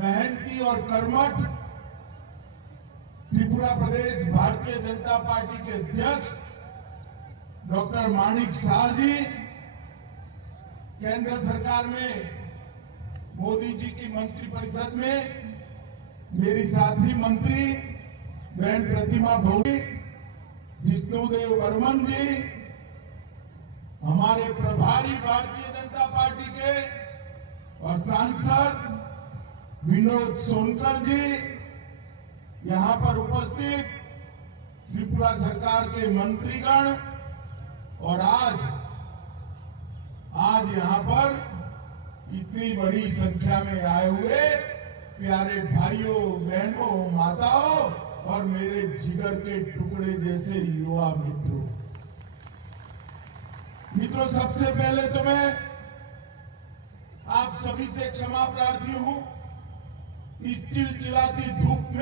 मेहनती और कर्मठ त्रिपुरा प्रदेश भारतीय जनता पार्टी के अध्यक्ष डॉक्टर माणिक साह जी, केंद्र सरकार में मोदी जी की मंत्रिपरिषद में मेरी साथी मंत्री बहन प्रतिमा भोगी, जिष्णुदेव बर्मन जी, हमारे प्रभारी भारतीय जनता पार्टी के और सांसद विनोद सोनकर जी, यहां पर उपस्थित त्रिपुरा सरकार के मंत्रीगण और आज यहां पर इतनी बड़ी संख्या में आए हुए प्यारे भाइयों, बहनों, माताओं और मेरे जिगर के टुकड़े जैसे युवा मित्रों, सबसे पहले तो मैं आप सभी से क्षमा प्रार्थी हूं। इस चिलचिलाती धूप में